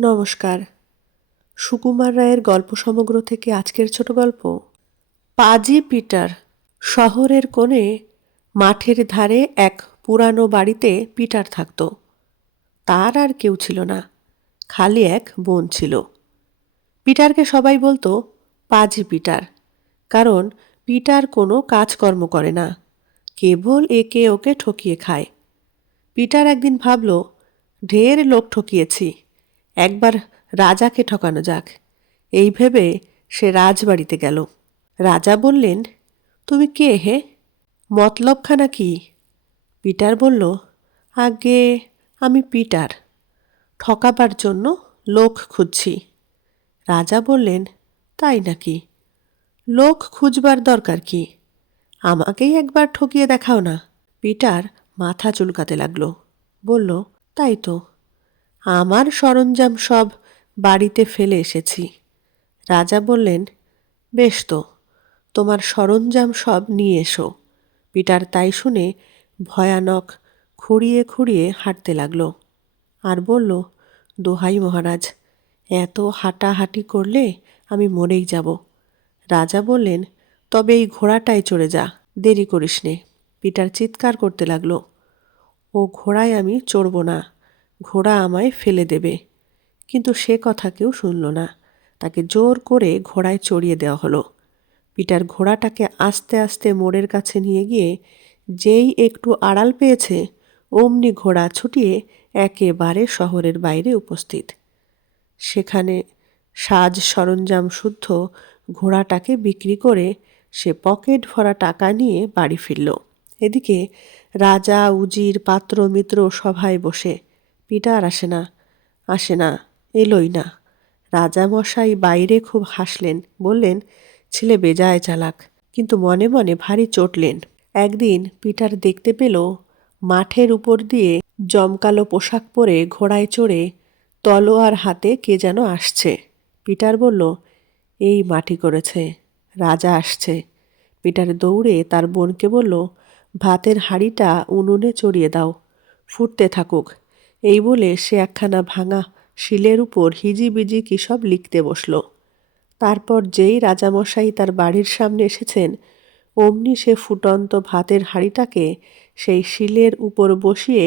নমস্কার। সুকুমার রায়ের গল্প সমগ্র থেকে আজকের ছোট গল্প পাজি পিটার। শহরের কোণে মাঠের ধারে এক পুরানো বাড়িতে পিটার থাকত। তার আর কেউ ছিল না, খালি এক বোন ছিল। পিটারকে সবাই বলতো পাজি পিটার, কারণ পিটার কোনো কাজকর্ম করে না, কেবল একে ওকে ঠকিয়ে খায়। পিটার একদিন ভাবল, ঢের লোক ঠকিয়েছি, একবার রাজাকে ঠকানো যাক। এই ভেবে সে রাজবাড়িতে গেল। রাজা বললেন, তুমি কে হে? মতলবখানা কি? পিটার বলল, আগে আমি পিটার, ঠকাবার জন্য লোক খুঁজছি। রাজা বললেন, তাই নাকি? লোক খুঁজবার দরকার কি? আমাকেই একবার ঠকিয়ে দেখাও না। পিটার মাথা চুলকাতে লাগলো, বলল, তাই তো, আমার সরঞ্জাম সব বাড়িতে ফেলে এসেছি। রাজা বললেন, বেশ তো, তোমার সরঞ্জাম সব নিয়ে এসো। পিটার তাই শুনে ভয়ানক খুঁড়িয়ে খুঁড়িয়ে হাঁটতে লাগলো আর বলল, দোহাই মহারাজ, এত হাঁটাহাঁটি করলে আমি মরেই যাব। রাজা বললেন, তবে এই ঘোড়াটায় চড়ে যা, দেরি করিস নে। পিটার চিৎকার করতে লাগলো, ও ঘোড়ায় আমি চড়ব না, ঘোড়া আমায় ফেলে দেবে। কিন্তু সে কথা কেউ শুনল না। তাকে জোর করে ঘোড়ায় চড়িয়ে দেওয়া হলো। পিটার ঘোড়াটাকে আস্তে আস্তে মোড়ের কাছে নিয়ে গিয়ে যেই একটু আড়াল পেয়েছে, অমনি ঘোড়া ছুটিয়ে একেবারে শহরের বাইরে উপস্থিত। সেখানে সাজ সরঞ্জাম শুদ্ধ ঘোড়াটাকে বিক্রি করে সে পকেট ভরা টাকা নিয়ে বাড়ি ফিরল। এদিকে রাজা, উজির, পাত্র, মিত্র সভায় বসে। পিটার আসে না, এলোই না। রাজামশাই বাইরে খুব হাসলেন, বললেন, ছেলে বেজায় চালাক, কিন্তু মনে মনে ভারী চটলেন। একদিন পিটার দেখতে পেল মাঠের উপর দিয়ে জমকালো পোশাক পরে ঘোড়ায় চড়ে তলোয়ার হাতে কে যেন আসছে। পিটার বলল, এই মাটি করেছে, রাজা আসছে। পিটার দৌড়ে তার বোনকে বলল, ভাতের হাঁড়িটা উনুনে চড়িয়ে দাও, ফুটতে থাকুক। এই বলে সে একখানা ভাঙা শিলের উপর হিজিবিজি কী সব লিখতে বসল। তারপর যেই রাজামশাই তার বাড়ির সামনে এসেছেন, অমনি সে ফুটন্ত ভাতের হাঁড়িটাকে সেই শিলের উপর বসিয়ে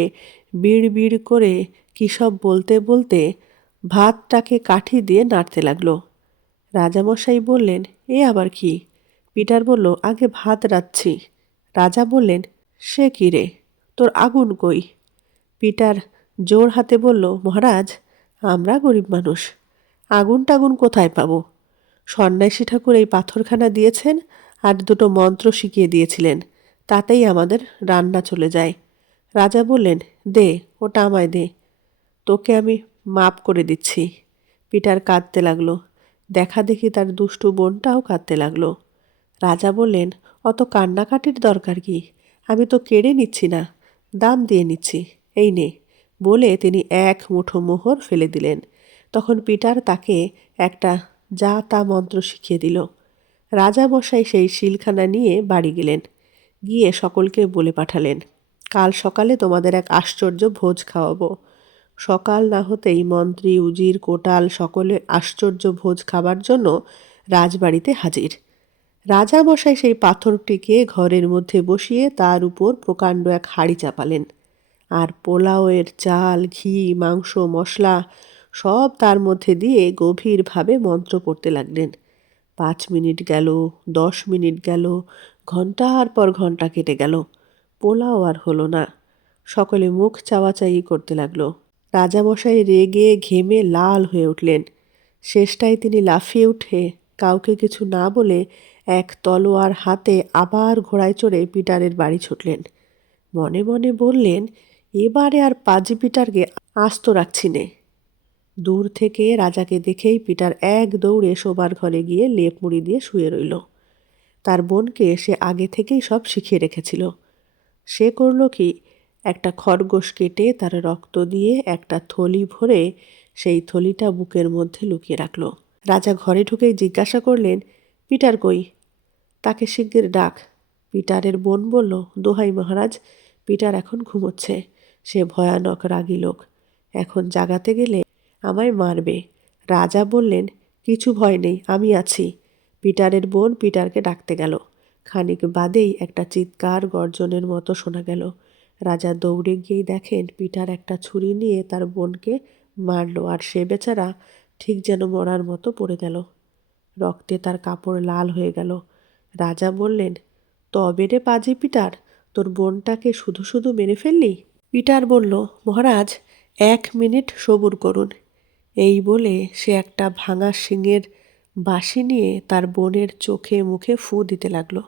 বিড় বিড় করে কী সব বলতে বলতে ভাতটাকে কাঠি দিয়ে নাড়তে লাগলো। রাজামশাই বললেন, এ আবার কি? পিটার বলল, আগে ভাত রাঁধছি। রাজা বললেন, সে কি রে, তোর আগুন কই? পিটার জোর হাতে বলল, মহারাজ, আমরা গরিব মানুষ, আগুন টাগুন কোথায় পাবো? সন্ন্যাসী ঠাকুর এই পাথরখানা দিয়েছেন আর দুটো মন্ত্র শিখিয়ে দিয়েছিলেন, তাতেই আমাদের রান্না চলে যায়। রাজা বললেন, দে, ওটা আমায় দে, তোকে আমি মাপ করে দিচ্ছি। পিটার কাঁদতে লাগলো। দেখা দেখি তার দুষ্টু বোনটাও কাঁদতে লাগলো। রাজা বললেন, অত কান্নাকাটির দরকার কি? আমি তো কেড়ে নিচ্ছি না, দাম দিয়ে নিচ্ছি, এই নে। বলে তিনি এক মুঠো মোহর ফেলে দিলেন। তখন পিটার তাকে একটা যা তা মন্ত্র শিখিয়ে দিল। রাজামশাই সেই শিলখানা নিয়ে বাড়ি গেলেন। গিয়ে সকলকে বলে পাঠালেন, কাল সকালে তোমাদের এক আশ্চর্য ভোজ খাওয়াবো। সকাল না হতেই মন্ত্রী, উজির, কোটাল সকলে আশ্চর্য ভোজ খাবার জন্য রাজবাড়িতে হাজির। রাজামশাই সেই পাথরটিকে ঘরের মধ্যে বসিয়ে তার উপর প্রকাণ্ড এক হাঁড়ি চাপালেন, আর পোলাওয়ের চাল, ঘি, মাংস, মশলা সব তার মধ্যে দিয়ে গভীরভাবে মন্ত্র পড়তে লাগলেন। 5 মিনিট গেল, 10 মিনিট গেল, ঘণ্টার পর ঘণ্টা কেটে গেল, পোলাও আর হলো না। সকলে মুখ চাওয়াচাই করতে লাগলো। রাজামশাই রেগে ঘেমে লাল হয়ে উঠলেন। শেষটায় তিনি লাফিয়ে উঠে কাউকে কিছু না বলে এক তলোয়ার হাতে আবার ঘোড়ায় চড়ে পিটারের বাড়ি ছুটলেন। মনে মনে বললেন, এবারে আর পাজি পিটারকে আস্ত রাখছি নে। দূর থেকে রাজাকে দেখেই পিটার এক দৌড়ে শোবার ঘরে গিয়ে লেপ মুড়ি দিয়ে শুয়ে রইল। তার বোনকে সে আগে থেকেই সব শিখিয়ে রেখেছিল। সে করল কি, একটা খরগোশ কেটে তার রক্ত দিয়ে একটা থলি ভরে সেই থলিটা বুকের মধ্যে লুকিয়ে রাখল। রাজা ঘরে ঢুকেই জিজ্ঞাসা করলেন, পিটার কই? তাকে শিগগির ডাক। পিটারের বোন বলল, দোহাই মহারাজ, পিটার এখন ঘুমোচ্ছে, সে ভয়ানক রাগী লোক, এখন জাগাতে গেলে আমায় মারবে। রাজা বললেন, কিছু ভয় নেই, আমি আছি। পিটারের বোন পিটারকে ডাকতে গেল। খানিক বাদেই একটা চিৎকার গর্জনের মতো শোনা গেল। রাজা দৌড়ে গিয়েই দেখেন পিটার একটা ছুরি নিয়ে তার বোনকে মারল, আর সে বেচারা ঠিক যেন মরার মতো পড়ে গেল। রক্তে তার কাপড় লাল হয়ে গেল। রাজা বললেন, তবে রে পাজি পিটার, তোর বোনটাকে শুধু শুধু মেরে ফেললি? পিটার বলল, মহারাজ, 1 মিনিট সবুর করুন। এই বলে সে একটা ভাঙা শিঙের বাঁশি নিয়ে তার বোনের চোখে মুখে ফু দিতে লাগলো।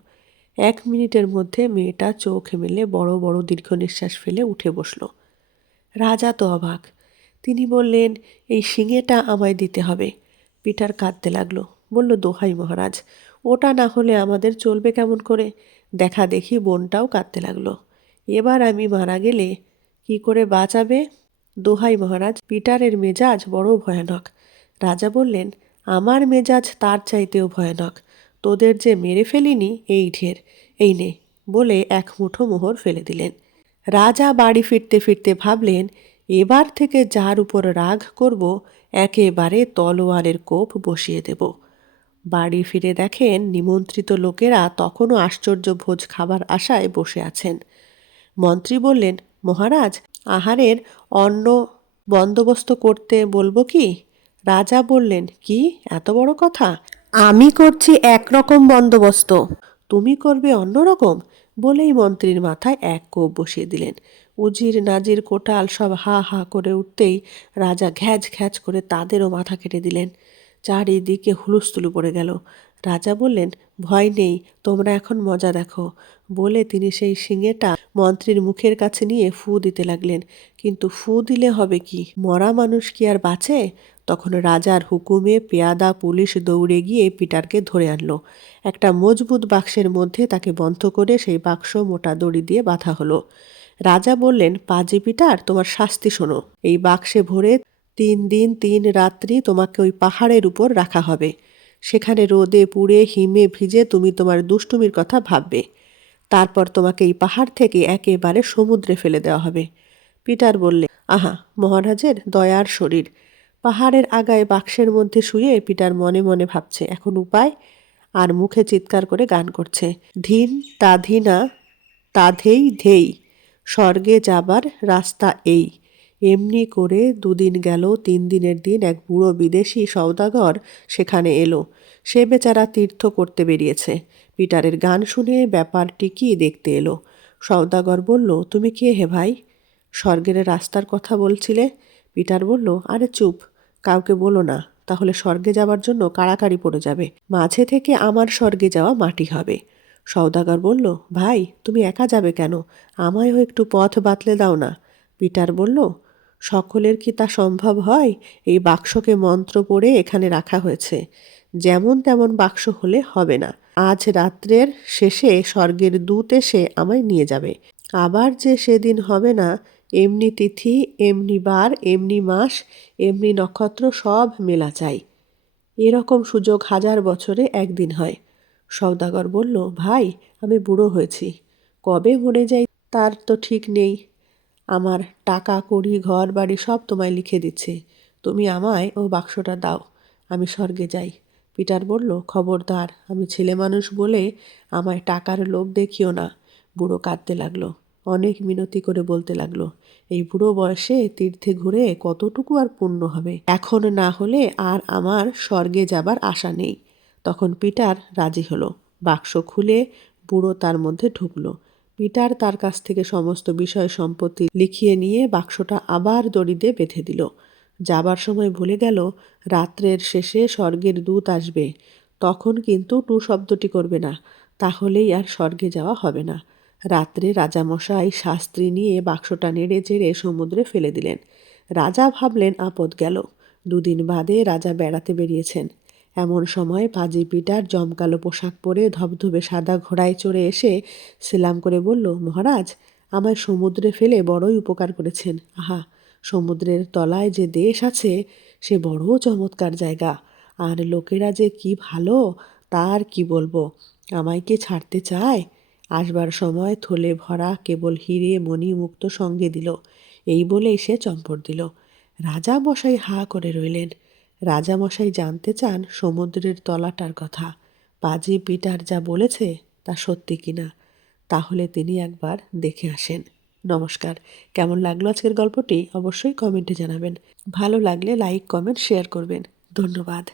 1 মিনিটের মধ্যে মেয়েটা চোখ মেলে বড় বড় দীর্ঘ নিঃশ্বাস ফেলে উঠে বসল। রাজা তো অবাক। তিনি বললেন, এই শিঙেটা আমায় দিতে হবে। পিটার কাঁদতে লাগলো, বলল, দোহাই মহারাজ, ওটা না হলে আমাদের চলবে কেমন করে? দেখা দেখি বোনটাও কাঁদতে লাগলো। এবার আমি মারা গেলে কি করে বাঁচাবে? দোহাই মহারাজ, পিটারের মেজাজ বড় ভয়ানক। রাজা বললেন, আমার মেজাজ তার চাইতেও ভয়ানক। তোদের যে মেরে ফেলিনি এই ঢের। এই নে, বলে এক মুঠো মোহর ফেলে দিলেন। রাজা বাড়ি ফিরতে ফিরতে ভাবলেন, এবার থেকে যার উপর রাগ করব একেবারে তলোয়ারের কোপ বসিয়ে দেব। বাড়ি ফিরে দেখেন নিমন্ত্রিত লোকেরা তখনও আশ্চর্য ভোজ খাবার আশায় বসে আছেন। মন্ত্রী বললেন, মহারাজ, আহারের অন্ন বন্দোবস্ত করতে বলবো কি? রাজা বললেন, কি এত বড় কথা? আমি করছি একরকম বন্দোবস্ত, তুমি করবে অন্যরকম। বলেই মন্ত্রীর মাথায় এক কোপ বসিয়ে দিলেন। উজির নাজির কোটাল সব হা হা করে উঠতেই রাজা ঘ্যাজ ঘ্যাজ করে তাদেরও মাথা কেটে দিলেন। চারিদিকে হুলস্থুলু পড়ে গেল। রাজা বললেন, ভয় নেই, তোমরা এখন মজা দেখো। বলে তিনি সেই শিঙেটা মন্ত্রীর মুখের কাছে নিয়ে ফু দিতে লাগলেন। কিন্তু ফু দিলে হবে কি? মরা মানুষ কি আর বাঁচে? তখন রাজার হুকুমে পেয়াদা পুলিশ দৌড়ে গিয়ে পিটারকে ধরে আনলো। একটা মজবুত বাক্সের মধ্যে তাকে বন্ধ করে সেই বাক্স মোটা দড়ি দিয়ে বাঁধা হলো। রাজা বললেন, পাজি পিটার, তোমার শাস্তি শোনো। এই বাক্সে ভরে 3 দিন 3 রাত্রি তোমাকে ওই পাহাড়ের উপর রাখা হবে। সেখানে রোদে পুড়ে হিমে ভিজে তুমি তোমার দুষ্টুমির কথা ভাববে। তারপর তোমাকে এই পাহাড় থেকে একেবারে সমুদ্রে ফেলে দেওয়া হবে। পিটার বললে, আহা, মহারাজের দয়ার শরীর। পাহাড়ের আগায় বাক্সের মধ্যে শুয়ে পিটার মনে মনে ভাবছে এখন উপায়, আর মুখে চিৎকার করে গান করছে, ধিন তাধিনা তাধেই ধেই, স্বর্গে যাবার রাস্তা এই। এমনি করে 2 দিন গেল। 3 দিনের দিন এক বুড়ো বিদেশি সওদাগর সেখানে এলো। সে বেচারা তীর্থ করতে বেরিয়েছে। পিটারের গান শুনে ব্যাপারটি কি দেখতে এলো। সওদাগর বলল, তুমি কে হে ভাই? স্বর্গের রাস্তার কথা বলছিলে। পিটার বলল, আরে চুপ, কাউকে বলো না, তাহলে স্বর্গে যাবার জন্য কাড়াকাড়ি পড়ে যাবে। মাঝে থেকে আমার স্বর্গে যাওয়া মাটি হবে। সওদাগর বলল, ভাই, তুমি একা যাবে কেন? আমায়ও একটু পথ বাতলে দাও না। পিটার বলল, সকলের কি তা সম্ভব হয়? এই বাক্সকে মন্ত্র পড়ে এখানে রাখা হয়েছে। যেমন তেমন বাক্স হলে হবে না। আজ রাত্রের শেষে স্বর্গের দূত এসে আমায় নিয়ে যাবে। আবার যে সেদিন হবে না, এমনি তিথি, এমনি বার, এমনি মাস, এমনি নক্ষত্র সব মেলা চাই। এরকম সুযোগ 1000 বছরে একদিন হয়। সওদাগর বলল, ভাই, আমি বুড়ো হয়েছি, কবে মরে যাই তার তো ঠিক নেই। আমার টাকা কড়ি ঘর বাড়ি সব তোমায় লিখে দিচ্ছে। তুমি আমায় ও বাক্সটা দাও, আমি স্বর্গে যাই। পিটার বলল, খবরদার, আমি ছেলে মানুষ বলে আমায় টাকার লোভ দেখিও না। বুড়ো কাঁদতে লাগলো, অনেক মিনতি করে বলতে লাগলো, এই বুড়ো বয়সে তীর্থে ঘুরে কতটুকু আর পুণ্য হবে? এখন না হলে আর আমার স্বর্গে যাবার আশা নেই। তখন পিটার রাজি হলো। বাক্স খুলে বুড়ো তার মধ্যে ঢুকলো। পিটার তার কাছ থেকে সমস্ত বিষয় সম্পত্তি লিখিয়ে নিয়ে বাক্সটা আবার দড়ি দিয়ে বেঁধে দিল। যাবার সময় ভুলে গেল, রাত্রের শেষে স্বর্গের দূত আসবে। তখন কিন্তু টু শব্দটি করবে না, তাহলেই আর স্বর্গে যাওয়া হবে না। রাত্রে রাজামশাই শাস্ত্রী নিয়ে বাক্সটা নেড়ে চেড়ে সমুদ্রে ফেলে দিলেন। রাজা ভাবলেন আপদ গেল। 2 দিন বাদে রাজা বেড়াতে বেরিয়েছেন। এমন সময় পাজি পিটার জমকালো পোশাক পরে ধবধবে সাদা ঘোড়ায় চড়ে এসে সেলাম করে বলল, মহারাজ, আমায় সমুদ্রে ফেলে বড়ই উপকার করেছেন। আহা, সমুদ্রের তলায় যে দেশ আছে সে বড় চমৎকার জায়গা, আর লোকেরা যে কি ভালো তার কি বলবো। আমায় কি ছাড়তে চায়? আসবার সময় থলে ভরা কেবল হিরে মণি মুক্ত সঙ্গে দিল। এই বলেই সে চম্পট দিল। রাজামশাই হা করে রইলেন। রাজামশাই জানতে চান সমুদ্রের তলাটার কথা। পাজি পিটার যা বলেছে তা সত্যি কিনা। তাহলে তিনি একবার দেখে আসেন। নমস্কার। কেমন লাগলো আজকের গল্পটি অবশ্যই কমেন্টে জানাবেন। ভালো লাগলে লাইক, কমেন্ট, শেয়ার করবেন। ধন্যবাদ।